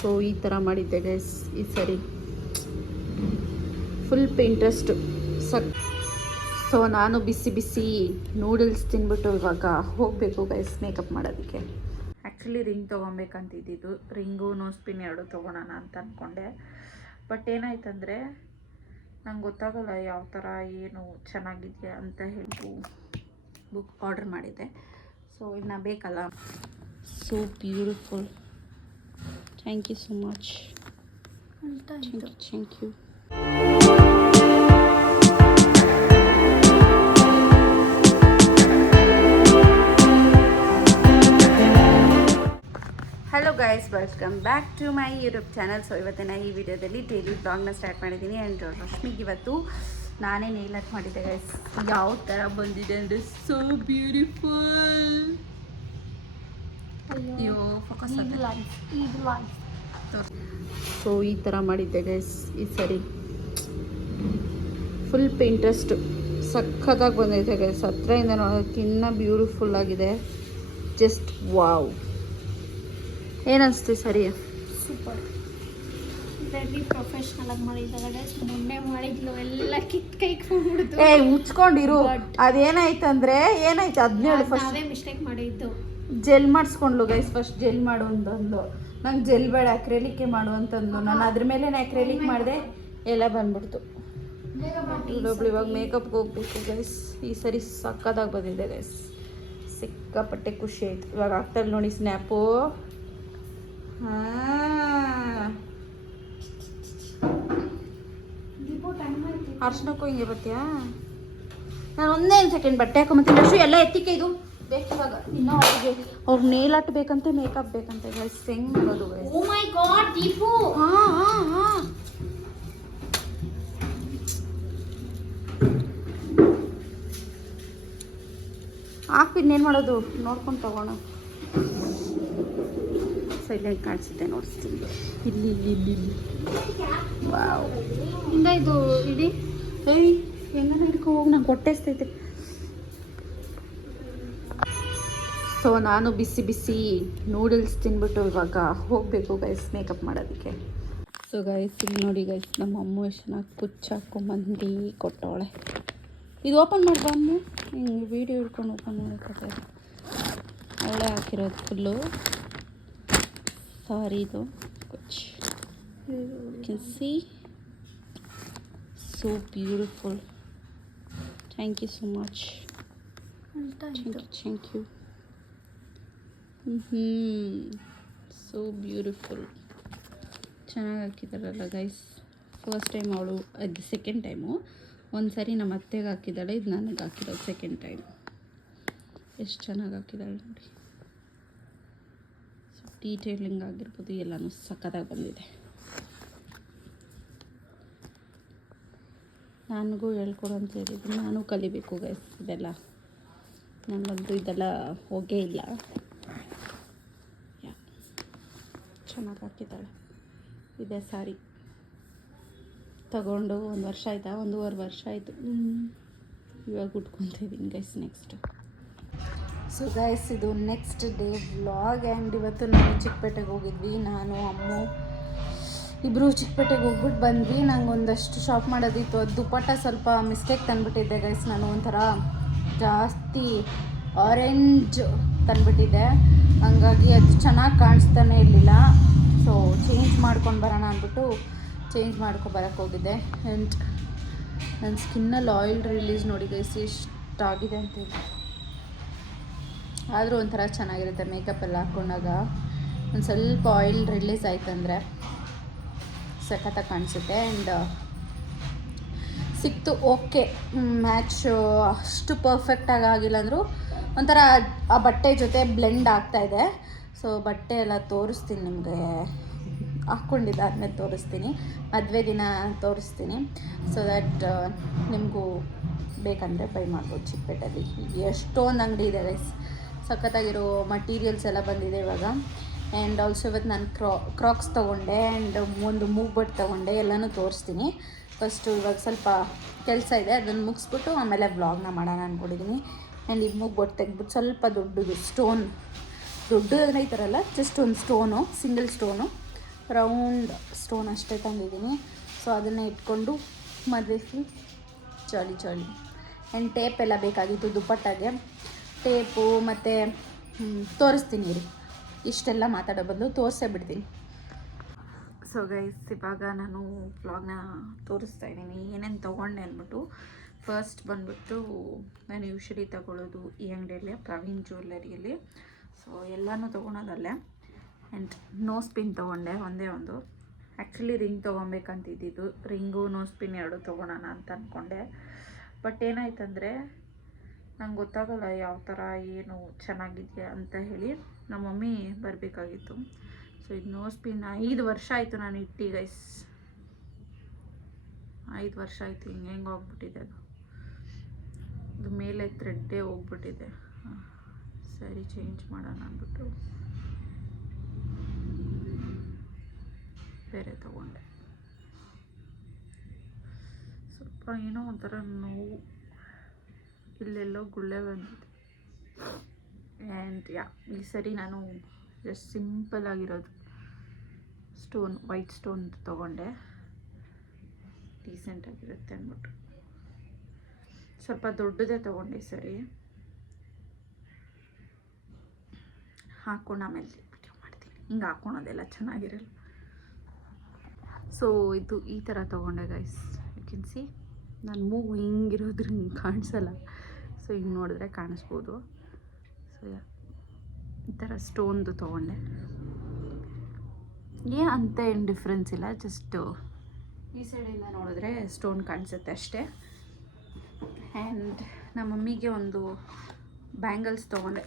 So ಈ ಥರ ಮಾಡಿದ್ದೆ ಗೈಸ್ ಈ ಸರಿ. ಫುಲ್ ಇಂಟ್ರೆಸ್ಟು ಸಕ್ ಸೊ ನಾನು ಬಿಸಿ ಬಿಸಿ ನೂಡಲ್ಸ್ ತಿನ್ಬಿಟ್ಟು ಇವಾಗ ಹೋಗಬೇಕು ಗೈಸ್ ಮೇಕಪ್ ಮಾಡೋದಕ್ಕೆ. ಆ್ಯಕ್ಚುಲಿ ರಿಂಗ್ ತೊಗೊಬೇಕಂತಿದ್ದು ರಿಂಗು ನೋಸ್ ಪಿನ್ ಎರಡು ತೊಗೊಳೋಣ ಅಂತ ಅಂದ್ಕೊಂಡೆ ಬಟ್ ಏನಾಯ್ತಂದರೆ, ನಂಗೆ ಗೊತ್ತಾಗಲ್ಲ ಯಾವ ಥರ ಏನು ಚೆನ್ನಾಗಿದೆಯಾ ಅಂತ ಹೇಳಿ ಬುಕ್ ಆರ್ಡರ್ ಮಾಡಿದ್ದೆ. ಸೊ ಇನ್ನು ಬೇಕಲ್ಲ. So beautiful thank you so much thank you thank you hello guys welcome back to my YouTube channel so ಇವತ್ತಿನ ಈ ವಿಡಿಯೋದಲ್ಲಿ ಡೈಲಿ ಬ್ಲಾಗ್ನ ಸ್ಟಾರ್ಟ್ ಮಾಡಿದ್ದೀನಿ. ಆ್ಯಂಡ್ ರಶ್ಮಿಗೆ ಇವತ್ತು ನಾನೇ ನೇಲ್ ಆರ್ಟ್ ಮಾಡಿದ್ದೆ ಗೈಸ್ ಯಾವ ಥರ ಬಂದಿದೆ ಅಂದರೆ ಸೋ ಬ್ಯೂಟಿಫುಲ್ ಅಯ್ಯೋ ಫೋಕಸ್ ಸೊ ಈ ಥರ ಮಾಡಿದ್ದೆ ಗೈಸ್ ಈ ಸರಿ. ಫುಲ್ ಪಿಂಟ್ರೆಸ್ಟ್ ಸಖತ್ತಾಗಿ ಬಂದೈತೆ ಗೈಸ್ ಹತ್ರ ನೋಡೋದಕ್ಕೆ ಇನ್ನೂ ಬ್ಯೂಟಿಫುಲ್ ಆಗಿದೆ. ಜಸ್ಟ್ ವಾವ್ ಏನನ್ಸ್ತು ಸರಿ? ಸೂಪರ್ ರೆಡಿ ಪ್ರೊಫೆಷನಲ್ ಆಗಿ ಮಾಡಿದ್ದಾಳೆ ಗೈಸ್ ಮೊನ್ನೆ ಮಾಡಿದ್ಲು ಎಲ್ಲ ಕಿತ್ ಕೈಕೊಂಡ್ಬಿಡ್ತು ಏ ಮುಚ್ಕೊಂಡಿರು. ಅದೇನಾಯ್ತಂದ್ರೆ ಏನಾಯ್ತು? ಹದಿನೇಳು ನಾವೇ ಮಿಸ್ಟೇಕ್ ಮಾಡಿದ್ದು. ಜೆಲ್ ಮಾಡಿಸ್ಕೊಂಡ್ಲು ಗೈಸ್ ಫಸ್ಟ್ ಜೆಲ್ ಮಾಡು ಅಂತಂದು ನಂಗೆ ಜೆಲ್ ಬೇಡ ಅಕ್ರೆಲಿಕ್ಕೆ ಮಾಡು ಅಂತಂದು. ನಾನು ಅದ್ರ ಮೇಲೆ ಅಕ್ರೆಲಿಕ್ ಮಾಡಿದೆ, ಎಲ್ಲ ಬಂದ್ಬಿಡ್ತು. ಒಬ್ಳು ಇವಾಗ ಮೇಕಪ್ಗೆ ಹೋಗ್ಬೇಕು ಗೈಸ್ ಈ ಸರಿ ಸಕ್ಕದಾಗಿ ಬಂದಿದೆ ಗೈಸ್ ಸಿಕ್ಕಾಪಟ್ಟೆ ಖುಷಿ ಆಯ್ತು. ಇವಾಗ ಆಗ್ತಾಳೆ ನೋಡಿ ಸ್ನ್ಯಾಪು ಅರ್ಶನಕ್ಕೂ ಹಿಂಗೆ ಬರ್ತೀಯಾ? ನಾನು ಒಂದು ಸೆಕೆಂಡ್ ಬಟ್ಟೆ ಹಾಕೊಂಬತ್ತೀನಿ ಅಷ್ಟು ಎಲ್ಲ ಎತ್ತಿಕೆ ಇದು? ಇನ್ನೂ ಅವ್ರಿಗೆ ಅವ್ರು ನೇಲ್ ಆರ್ಟ್ ಬೇಕಂತೆ ಮೇಕಪ್ ಬೇಕಂತೆ ಗೈಸ್ ಹೆಂಗ್ ಮಾಡೋದು guys oh my god Deepu! ಹಾಂ ಹಾಂ ಹಾಂ. ಹಾಕು ಇನ್ನೇನು ಮಾಡೋದು? ನೋಡ್ಕೊಂಡು ತಗೋಣ. ಸೈಲೆಂಟ್ ಕಾಣಿಸುತ್ತೆ ನೋಡಿಸ್ತೀನಿ. ಇಲ್ಲಿ ಇಲ್ಲಿ ಇಲ್ಲಿ ಇಲ್ಲಿ. ವಾವ್ ಇಂದ ಇದು ಇಡೀ ಏಯ್ ಹೆಂಗನ ಹಿಡ್ಕೊ ಹೋಗಿ ನಂಗೆ ಹೊಟ್ಟೆಸ್ತೈತೆ ಸೊ ನಾನು ಬಿಸಿ ಬಿಸಿ ನೂಡಲ್ಸ್ ತಿನ್ಬಿಟ್ಟು ಇವಾಗ ಹೋಗಬೇಕು ಗೈಸ್ ಮೇಕಪ್ ಮಾಡೋದಕ್ಕೆ. ಸೊ ಗೈಸ್ ಇಲ್ಲಿ ನೋಡಿ ಗೈಸ್ ನಮ್ಮ ಅಮ್ಮ ಎಷ್ಟು ಚೆನ್ನಾಗಿ ಕುಚ್ಚು ಮಂದಿ ಕೊಟ್ಟವಳೆ. ಇದು ಓಪನ್ ಮಾಡ್ಬ ಅಮ್ಮ? ಹಿಂಗೆ ವೀಡಿಯೋ ಹಿಡ್ಕೊಂಡು ಓಪನ್ ಮಾಡೋಕ್ಕೆ ಅವಳೆ ಹಾಕಿರೋದು ಫುಲ್ಲು ಸಾರಿ ಇದು ಕುಚ್ can see so beautiful. Thank you so much. Thank thank you thank you. So beautiful. ಚೆನ್ನಾಗಿ ಹಾಕಿದಾರಲ್ಲ ಗೈಸ್ ಫಸ್ಟ್ ಟೈಮ್ ಅವಳು, ಅದು ಸೆಕೆಂಡ್ ಟೈಮು ಒಂದು ಸರಿ ನಮ್ಮ ಅತ್ತೆಗೆ ಹಾಕಿದ್ದಾಳೆ ಇದು ನನಗೆ ಹಾಕಿರೋದು ಸೆಕೆಂಡ್ ಟೈಮ್ ಎಷ್ಟು ಚೆನ್ನಾಗಿ ಹಾಕಿದ್ದಾಳೆ ನೋಡಿ. ಸೊ ಡೀಟೇಲಿಂಗ್ ಆಗಿರ್ಬೋದು, ಎಲ್ಲನೂ ಸಖತ್ತಾಗಿ ಬಂದಿದೆ. ನನಗೂ ಹೇಳ್ಕೊಡು ಅಂತ ಹೇಳಿದ್ರು ನಾನು ಕಲಿಬೇಕು ಗೈಸ್ ಇದೆಲ್ಲ. ನನಗಂತೂ ಇದೆಲ್ಲ ಹೋಗೇ ಇಲ್ಲ ಯಾ ಚೆನ್ನಾಗಿ ಹಾಕಿದ್ದಾಳೆ ಇದೆ ಸಾರಿ. ತಗೊಂಡು ಒಂದು ವರ್ಷ ಆಯಿತಾ? ಒಂದೂವರೆ ವರ್ಷ ಆಯಿತು. ಇವಾಗ ಉಟ್ಕೊತಿದ್ದೀನಿ ಗೈಸ್ ನೆಕ್ಸ್ಟ್ ಸೊ ಗೈಸ್ ಇದು ನೆಕ್ಸ್ಟ್ ಡೇ ವ್ಲಾಗ್ ಆ್ಯಂಡ್ ಇವತ್ತು ನಾನು ಚಿಕ್ಕಪೇಟೆಗೆ ಹೋಗಿದ್ವಿ. ನಾನು, ಅಮ್ಮು ಇಬ್ಬರು ಚಿಕ್ಕಪೇಟೆಗೆ ಹೋಗ್ಬಿಟ್ಟು ಬಂದ್ವಿ. ನಂಗೆ ಒಂದಷ್ಟು ಶಾಪ್ ಮಾಡೋದಿತ್ತು. ಅದು ದುಪ್ಪಟ್ಟ ಸ್ವಲ್ಪ ಮಿಸ್ಟೇಕ್ ತಂದುಬಿಟ್ಟಿದ್ದೆ ಗೈಸ್ ನಾನು ಒಂಥರ ಜಾಸ್ತಿ ಆರೆಂಜ್ ತಂದುಬಿಟ್ಟಿದ್ದೆ. ಹಂಗಾಗಿ ಅದು ಚೆನ್ನಾಗಿ ಕಾಣಿಸ್ತಾನೆ ಇರಲಿಲ್ಲ. ಸೊ ಚೇಂಜ್ ಮಾಡ್ಕೊಂಡು ಬರೋಣ ಅಂದ್ಬಿಟ್ಟು ಚೇಂಜ್ ಮಾಡ್ಕೊ ಬರೋಕ್ಕೆ ಹೋಗಿದ್ದೆ. ಆ್ಯಂಡ್ ನನ್ನ ಸ್ಕಿನ್ನಲ್ಲಿ ಆಯಿಲ್ ರಿಲೀಸ್ ನೋಡಿ ಗೈಸ್ ಆಗಿದೆ ಅಂತೇಳಿ ಆದರೂ ಒಂಥರ ಚೆನ್ನಾಗಿರುತ್ತೆ ಮೇಕಪ್ ಎಲ್ಲ ಹಾಕ್ಕೊಂಡಾಗ ಒಂದು ಸ್ವಲ್ಪ ಆಯಿಲ್ ರಿಲೀಸ್ ಆಯ್ತಂದರೆ ಸಖತ್ತಾಗಿ ಕಾಣಿಸುತ್ತೆ. ಆ್ಯಂಡ್ ಸಿಕ್ತು ಓಕೆ ಮ್ಯಾಚ್ ಅಷ್ಟು ಪರ್ಫೆಕ್ಟಾಗಿ ಆಗಿಲ್ಲ ಅಂದರೂ ಒಂಥರ ಆ ಬಟ್ಟೆ ಜೊತೆ ಬ್ಲೆಂಡ್ ಆಗ್ತಾ ಇದೆ. ಸೊ ಬಟ್ಟೆ ಎಲ್ಲ ತೋರಿಸ್ತೀನಿ ನಿಮಗೆ. ಹಾಕ್ಕೊಂಡಿದ್ದಾದ್ಮೇಲೆ ತೋರಿಸ್ತೀನಿ. ಮದುವೆ ದಿನ ತೋರಿಸ್ತೀನಿ. ಸೊ ದ್ಯಾಟ್ ನಿಮಗೂ ಬೇಕಂದರೆ ಬೈ ಮಾಡ್ಬೋದು ಚಿಕ್ಕಪೇಟೆಯಲ್ಲಿ. ಎಷ್ಟೊಂದು ಅಂಗಡಿ ಇದೆ ಗೈಸ್ ಸಖತ್ತಾಗಿರೋ ಮಟೀರಿಯಲ್ಸ್ ಎಲ್ಲ ಬಂದಿದೆ ಇವಾಗ. ಆ್ಯಂಡ್ ಆಲ್ಸೋ ಇವತ್ತು ನಾನು ಕ್ರಾ ಕ್ರಾಕ್ಸ್ ತೊಗೊಂಡೆ ಆ್ಯಂಡ್ ಒಂದು ಮೂಗ್ ಬಟ್ ತೊಗೊಂಡೆ. ಎಲ್ಲನೂ ತೋರಿಸ್ತೀನಿ. ಫಸ್ಟು ಇವಾಗ ಸ್ವಲ್ಪ ಕೆಲಸ ಇದೆ. ಅದನ್ನು ಮುಗಿಸ್ಬಿಟ್ಟು ಆಮೇಲೆ ಬ್ಲಾಗ್ನ ಮಾಡೋಣ ಅಂದ್ಕೊಂಡಿದ್ದೀನಿ ಆ್ಯಂಡ್ ಈ ಮೂಗ್ ತೆಗೆದ್ಬಿಟ್ಟು ಸ್ವಲ್ಪ ದೊಡ್ಡದು ಸ್ಟೋನ್, ದೊಡ್ಡದು ಈ ಥರಲ್ಲ ಜಸ್ಟ್ ಒಂದು stone single stone round stone ಅಷ್ಟೇ ತಂದಿದ್ದೀನಿ. ಸೊ ಅದನ್ನು ಇಟ್ಕೊಂಡು ಮದುವೆ ಫುಲ್ ಚಾಲಿ ಚಾಲಿ ಆ್ಯಂಡ್ ಟೇಪ್ ಎಲ್ಲ ಬೇಕಾಗಿತ್ತು ದುಪ್ಪಟ್ಟಾಗೆ. ಟೇಪು ಮತ್ತು ತೋರಿಸ್ತೀನಿ ರೀ ಇಷ್ಟೆಲ್ಲ ಮಾತಾಡೋ ಬದಲು ತೋರಿಸೇ ಬಿಡ್ತೀನಿ. ಸೊ ಗೈಸ್ ಇವಾಗ ನಾನು ವ್ಲಾಗ್ನ ತೋರಿಸ್ತಾ ಇದ್ದೀನಿ. ಏನೇನು ತೊಗೊಂಡೆ ಅಂದ್ಬಿಟ್ಟು ಫಸ್ಟ್ ಬಂದ್ಬಿಟ್ಟು ನಾನು ಯೂಶಲಿ ತಗೊಳ್ಳೋದು ಈ ಅಂಗಡಿಯಲ್ಲಿ, ಪ್ರವೀಣ್ ಜ್ಯುವೆಲ್ಲರಿಯಲ್ಲಿ ಸೊ ಎಲ್ಲನೂ ತೊಗೊಳೋದಲ್ಲೇ. ಆ್ಯಂಡ್ ನೋಸ್ ಪಿನ್ ತೊಗೊಂಡೆ, ಒಂದೇ ಒಂದು. ಆ್ಯಕ್ಚುಲಿ ರಿಂಗ್ ತೊಗೊಬೇಕಂತಿದ್ದು ರಿಂಗು ನೋಸ್ ಪಿನ್ ಎರಡು ತೊಗೊಳೋಣ ಅಂತ ಅಂದ್ಕೊಂಡೆ ಬಟ್ ಏನಾಯ್ತಂದರೆ, ನಂಗೆ ಗೊತ್ತಾಗಲ್ಲ ಯಾವ ಥರ, ಏನು ಚೆನ್ನಾಗಿದೆಯಾ ಅಂತ ಹೇಳಿ ನಮ್ಮ ಮಮ್ಮಿ ಬರಬೇಕಾಗಿತ್ತು. ಸೊ ಇದು ನೋಸ್ ಪಿನ್ ಐದು ವರ್ಷ ಆಯಿತು ನಾನು ಇಟ್ಟು ಗೈಸ್ ಐದು ವರ್ಷ ಆಯಿತು, ಹಿಂಗೆ, ಹೆಂಗೆ ಹೋಗ್ಬಿಟ್ಟಿದೆ ಅದು. ಅದು ಮೇಲೆ ಥ್ರೆಡ್ಡೇ ಹೋಗ್ಬಿಟ್ಟಿದೆ. ಸರಿ ಚೇಂಜ್ ಮಾಡೋಣ ಅಂದ್ಬಿಟ್ಟು. ಬೇರೆ ತಗೊಂಡೆ. ಸ್ವಲ್ಪ ಏನೋ ಒಂಥರ ನೋವು. ಇಲ್ಲೆಲ್ಲೋ ಗುಳ್ಳೆ ಬಂದಿದೆ. ಆ್ಯಂಡ್ ಯಾ ಈ ಸರಿ ನಾನು ಜಸ್ಟ್ ಸಿಂಪಲ್ ಆಗಿರೋದು. ಸ್ಟೋನ್ ವೈಟ್ ಸ್ಟೋನ್ ತೊಗೊಂಡೆ. ಡೀಸೆಂಟ್ ಆಗಿರುತ್ತೆ ಅಂದ್ಬಿಟ್ಟು. ಸ್ವಲ್ಪ ದೊಡ್ಡದೇ ತೊಗೊಂಡೆ ಸರಿ. ಹಾಕೊಂಡು ಆಮೇಲೆ ವಿಡಿಯೋ ಮಾಡ್ತೀನಿ. ಹಿಂಗೆ ಹಾಕೊಳೋದೆಲ್ಲ ಚೆನ್ನಾಗಿರಲ್ಲ. ಸೊ ಇದು ಈ ಥರ ತೊಗೊಂಡೆ ಗೈಸ್ ಯು ಕ್ಯಾನ್ ಸಿ ನನ್ನ ಮೂಗು ಹಿಂಗಿರೋದ್ರ ಹಿಂಗೆ ಕಾಣಿಸಲ್ಲ. ಸೊ ಹಿಂಗೆ ನೋಡಿದ್ರೆ ಕಾಣಿಸ್ಬೋದು. ಸೊ ಯಾ ಈ ಥರ ಸ್ಟೋನ್ದು ತೊಗೊಂಡೆ. ಏ, ಅಂತ ಏನು ಡಿಫ್ರೆನ್ಸ್ ಇಲ್ಲ. ಜಸ್ಟು ಈ ಸೈಡಿಂದ ನೋಡಿದ್ರೆ ಸ್ಟೋನ್ ಕಾಣಿಸುತ್ತೆ ಅಷ್ಟೇ. ಆ್ಯಂಡ್ ನಮ್ಮ ಮಮ್ಮಿಗೆ ಒಂದು ಬ್ಯಾಂಗಲ್ಸ್ ತೊಗೊಂಡೆ.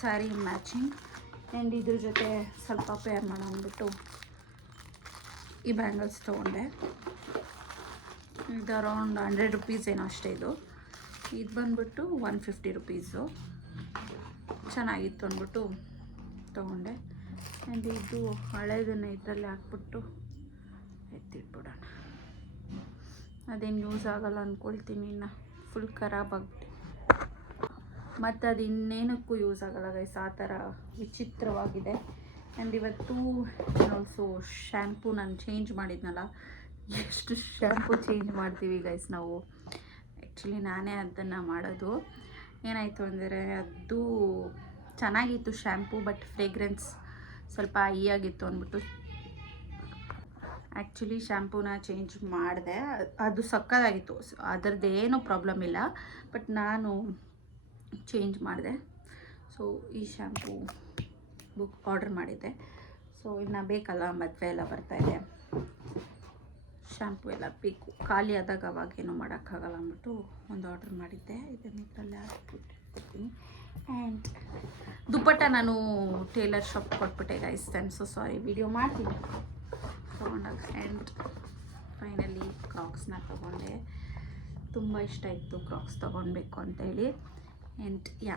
ಸ್ಯಾರಿ ಮ್ಯಾಚಿಂಗ್ ಆ್ಯಂಡ್ ಇದ್ರ ಜೊತೆ ಸ್ವಲ್ಪ ಪೇರ್ ಮಾಡೋಣ ಅಂದ್ಬಿಟ್ಟು ಈ ಬ್ಯಾಂಗಲ್ಸ್ ತೊಗೊಂಡೆ. ಇದು ಅರೌಂಡ್ ಹಂಡ್ರೆಡ್ ರುಪೀಸ್ ಏನೋ ಅಷ್ಟೇ ಇದು. ಇದು ಬಂದ್ಬಿಟ್ಟು ಒನ್ ಫಿಫ್ಟಿ ರುಪೀಸು ಚೆನ್ನಾಗಿತ್ತು ಅಂದ್ಬಿಟ್ಟು ತೊಗೊಂಡೆ. ಆ್ಯಂಡ್ ಇದು ಹಳೆಯದನ್ನು ಇದರಲ್ಲಿ ಹಾಕ್ಬಿಟ್ಟು ಎತ್ತಿಟ್ಬಿಡೋಣ. ಅದೇನು ಯೂಸ್ ಆಗಲ್ಲ ಅಂದ್ಕೊಳ್ತೀನಿ ಇನ್ನು. ಫುಲ್ ಖರಾಬ್ ಮತ್ತು ಅದು ಇನ್ನೇನಕ್ಕೂ ಯೂಸ್ ಆಗಲ್ಲ ಗೈಸ್ ಆ ಥರ ವಿಚಿತ್ರವಾಗಿದೆ. ಆ್ಯಂಡ್ ಇವತ್ತು ಆಲ್ಸೋ ಶ್ಯಾಂಪು ನಾನು ಚೇಂಜ್ ಮಾಡಿದ್ನಲ್ಲ. ಎಷ್ಟು ಶ್ಯಾಂಪು ಚೇಂಜ್ ಮಾಡ್ತೀವಿ ಗೈಸ್ ನಾವು. ಆ್ಯಕ್ಚುಲಿ ನಾನೇ ಅದನ್ನು ಮಾಡೋದು. ಏನಾಯಿತು ಅಂದರೆ ಅದು ಚೆನ್ನಾಗಿತ್ತು ಶ್ಯಾಂಪು ಬಟ್ ಫ್ರೇಗ್ರೆನ್ಸ್ ಸ್ವಲ್ಪ ಐ ಆಗಿತ್ತು ಅಂದ್ಬಿಟ್ಟು ಆ್ಯಕ್ಚುಲಿ ಶ್ಯಾಂಪೂನ ಚೇಂಜ್ ಮಾಡಿದೆ. ಅದು ಸಕ್ಕದಾಗಿತ್ತು. ಏನೂ ಪ್ರಾಬ್ಲಮ್ ಇಲ್ಲ. ಬಟ್ ನಾನು ಚೇಂಜ್ ಮಾಡಿದೆ. ಸೊ ಈ ಶ್ಯಾಂಪೂ ಬುಕ್ ಆರ್ಡರ್ ಮಾಡಿದ್ದೆ. ಸೊ ಇನ್ನು ಬೇಕಲ್ಲ? ಮದುವೆ ಎಲ್ಲ ಬರ್ತಾಯಿದೆ ಶ್ಯಾಂಪು ಎಲ್ಲ ಬೇಕು. ಖಾಲಿ ಆದಾಗ ಅವಾಗ ಏನೂ ಮಾಡೋಕ್ಕಾಗಲ್ಲ ಅಂದ್ಬಿಟ್ಟು ಒಂದು ಆರ್ಡ್ರ್ ಮಾಡಿದ್ದೆ. ಇದನ್ನು ಇದರಲ್ಲಿ ಹಾಕ್ಬಿಟ್ಟಿರ್ತೀನಿ. ಆ್ಯಂಡ್ ದುಪ್ಪಟ್ಟ ನಾನು tailor shop ಕೊಟ್ಬಿಟ್ಟೆ guys I'm so sorry video ಮಾಡ್ತೀನಿ. ತೊಗೊಂಡಾಗ ಆ್ಯಂಡ್ ಫೈನಲಿ ಕ್ರಾಕ್ಸ್ನ ತೊಗೊಂಡೆ. ತುಂಬ ಇಷ್ಟ ಇತ್ತು ಕ್ರಾಕ್ಸ್ ತೊಗೊಳ್ಬೇಕು ಅಂತೇಳಿ. And yeah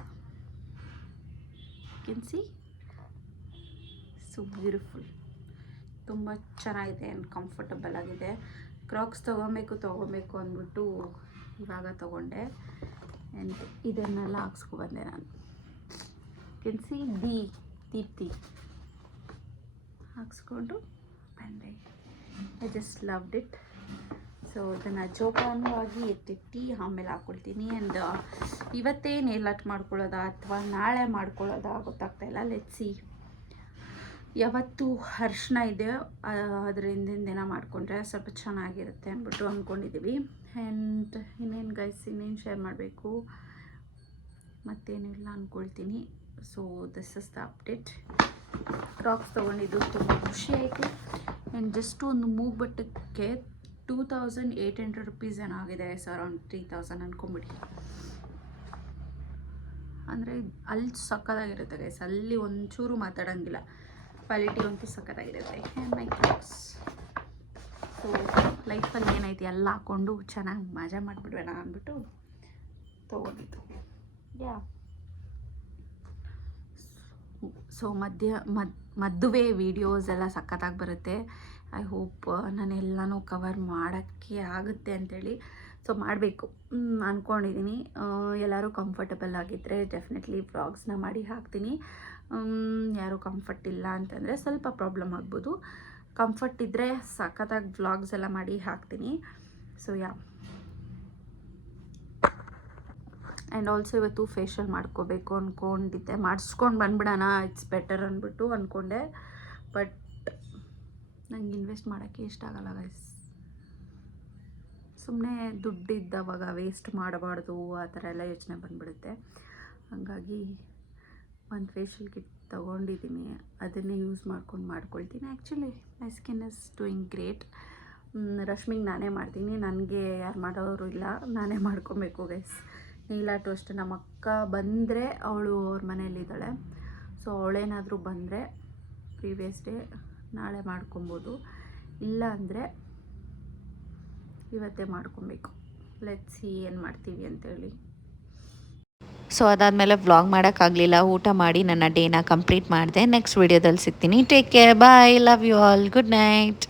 can see so beautiful ತುಂಬ ಚೆನ್ನಾಗಿದೆ ಆ್ಯಂಡ್ ಕಂಫರ್ಟಬಲ್ ಆಗಿದೆ. ಕ್ರಾಕ್ಸ್ ತೊಗೊಬೇಕು ತೊಗೊಬೇಕು ಅಂದ್ಬಿಟ್ಟು ಇವಾಗ ತೊಗೊಂಡೆ. ಆ್ಯಂಡ್ ಇದನ್ನೆಲ್ಲ ಹಾಕ್ಸ್ಕೊಬಂದೆ ನಾನು. ಕೆನ್ ಸಿ ದಿ ದೀಪ್ತಿ ಹಾಕ್ಸ್ಕೊಂಡು ಬಂದೆ I just loved it so ಇದನ್ನು ಜೋಪಾನವಾಗಿ ಎತ್ತಿಟ್ಟು, ಆಮೇಲೆ ಹಾಕ್ಕೊಳ್ತೀನಿ ಆ್ಯಂಡ್ ಇವತ್ತೇ ನೇಲ್ ಮಾಡ್ಕೊಳ್ಳೋದಾ ಅಥವಾ ನಾಳೆ ಮಾಡ್ಕೊಳ್ಳೋದಾ ಗೊತ್ತಾಗ್ತಾ ಇಲ್ಲ. ಲೆಟ್ಸಿ ಯಾವತ್ತು ಅರ್ಶಿನ ಇದೆ ಅದರಿಂದ ದಿನ ಮಾಡಿಕೊಂಡ್ರೆ ಸ್ವಲ್ಪ ಚೆನ್ನಾಗಿರುತ್ತೆ ಅಂದ್ಬಿಟ್ಟು ಅಂದ್ಕೊಂಡಿದ್ದೀವಿ ಆ್ಯಂಡ್ ಇನ್ನೇನು ಗೈಸ್ ಇನ್ನೇನು ಶೇರ್ ಮಾಡಬೇಕು? ಮತ್ತೇನಿಲ್ಲ ಅಂದ್ಕೊಳ್ತೀನಿ. So this is the update rocks ತೊಗೊಂಡಿದ್ದು ತುಂಬ ಖುಷಿ ಆಯಿತು. ಆ್ಯಂಡ್ ಜಸ್ಟ್ ಒಂದು ಮೂಗ್ ಬಟ್ಟಕ್ಕೆ two thousand eight hundred rupees ಏನಾಗಿದೆ ಸರ್ ಅರೌಂಡ್ ತ್ರೀ ತೌಸಂಡ್ ಅಂದ್ಕೊಂಬಿಡಿ ಅಂದರೆ ಅಲ್ಲಿ ಸಕ್ಕತ್ತಾಗಿರುತ್ತೆ ಗೈಸ್ ಅಲ್ಲಿ ಒಂಚೂರು ಮಾತಾಡೋಂಗಿಲ್ಲ ಕ್ವಾಲಿಟಿ ಅಂತೂ ಸಕ್ಕತ್ತಾಗಿರುತ್ತೆ ಆ್ಯಂಡ್ ಮೈ ಕ್ಲಾಸ್ ಸೊ ಲೈಫಲ್ಲಿ ಏನೈತಿ ಎಲ್ಲ ಹಾಕ್ಕೊಂಡು ಚೆನ್ನಾಗಿ ಮಜಾ ಮಾಡಿಬಿಡ್ಬೇಡ ಅಂದ್ಬಿಟ್ಟು ತೊಗೊಂಡಿದ್ದು ಯಾ ಸೊ ಮಧ್ಯ, ಮದ್ ಮದುವೆ ವೀಡಿಯೋಸ್ ಎಲ್ಲ ಸಖತ್ತಾಗಿ ಬರುತ್ತೆ. ಐ ಹೋಪ್ ನಾನು ಎಲ್ಲನೂ ಕವರ್ ಮಾಡೋಕ್ಕೆ ಆಗುತ್ತೆ ಅಂಥೇಳಿ ಸೊ ಮಾಡಬೇಕು. ಅಂದ್ಕೊಂಡಿದ್ದೀನಿ ಎಲ್ಲರೂ ಕಂಫರ್ಟಬಲ್ ಆಗಿದ್ದರೆ ಡೆಫಿನೆಟ್ಲಿ ವ್ಲಾಗ್ಸ್ನ ಮಾಡಿ ಹಾಕ್ತೀನಿ. ಯಾರು ಕಂಫರ್ಟ್ ಇಲ್ಲ ಅಂತಂದರೆ ಸ್ವಲ್ಪ ಪ್ರಾಬ್ಲಮ್ ಆಗ್ಬೋದು. ಕಂಫರ್ಟ್ ಇದ್ದರೆ ಸಖತ್ತಾಗಿ ವ್ಲಾಗ್ಸ್ ಎಲ್ಲ ಮಾಡಿ ಹಾಕ್ತೀನಿ. ಸೊ ಯಾ ಆ್ಯಂಡ್ ಆಲ್ಸೋ ಇವತ್ತು ಫೇಶಿಯಲ್ ಮಾಡ್ಕೋಬೇಕು ಅಂದ್ಕೊಂಡಿದ್ದೆ ಮಾಡಿಸ್ಕೊಂಡು ಬಂದ್ಬಿಡೋಣ ಇಟ್ಸ್ ಬೆಟರ್ ಅಂದ್ಬಿಟ್ಟು ಅಂದ್ಕೊಂಡೆ ಬಟ್ ನಂಗೆ ಇನ್ವೆಸ್ಟ್ ಮಾಡೋಕ್ಕೆ ಇಷ್ಟ ಆಗಲ್ಲ ಗೈಸ್ ಸುಮ್ಮನೆ ದುಡ್ಡು ಇದ್ದವಾಗ ವೇಸ್ಟ್ ಮಾಡಬಾರ್ದು, ಆ ಥರ ಎಲ್ಲ ಯೋಚನೆ ಬಂದ್ಬಿಡುತ್ತೆ. ಹಾಗಾಗಿ ಒಂದು ಫೇಶಿಯಲ್ ಕಿಟ್ ತೊಗೊಂಡಿದ್ದೀನಿ. ಅದನ್ನೇ ಯೂಸ್ ಮಾಡ್ಕೊಂಡು ಮಾಡ್ಕೊಳ್ತೀನಿ. Actually my skin is doing great ರಶ್ಮಿಗೆ ನಾನೇ ಮಾಡ್ತೀನಿ. ನನಗೆ ಯಾರು ಮಾಡೋರು ಇಲ್ಲ. ನಾನೇ ಮಾಡ್ಕೊಬೇಕು ಗೈಸ್ ನೀಲಾಟು ಅಷ್ಟೇ ನಮ್ಮ ಅಕ್ಕ ಬಂದರೆ ಅವಳು ಅವ್ರ ಮನೆಯಲ್ಲಿದ್ದಾಳೆ. ಸೊ ಅವಳೇನಾದರೂ ಬಂದರೆ ಪ್ರೀವಿಯಸ್ ಡೇ ನಾಳೆ ಮಾಡ್ಕೊಬೋದು. ಇಲ್ಲ ಅಂದರೆ ಇವತ್ತೇ ಮಾಡ್ಕೊಬೇಕು. ಲೆಟ್ಸಿ ಏನು ಮಾಡ್ತೀವಿ ಅಂತೇಳಿ. ಸೊ ಅದಾದಮೇಲೆ ವ್ಲಾಗ್ ಮಾಡೋಕ್ಕಾಗಲಿಲ್ಲ ಊಟ ಮಾಡಿ ನನ್ನ ಡೇನ ಕಂಪ್ಲೀಟ್ ಮಾಡಿದೆ. ನೆಕ್ಸ್ಟ್ ವೀಡಿಯೋದಲ್ಲಿ ಸಿಗ್ತೀನಿ. Take care bye love you all good night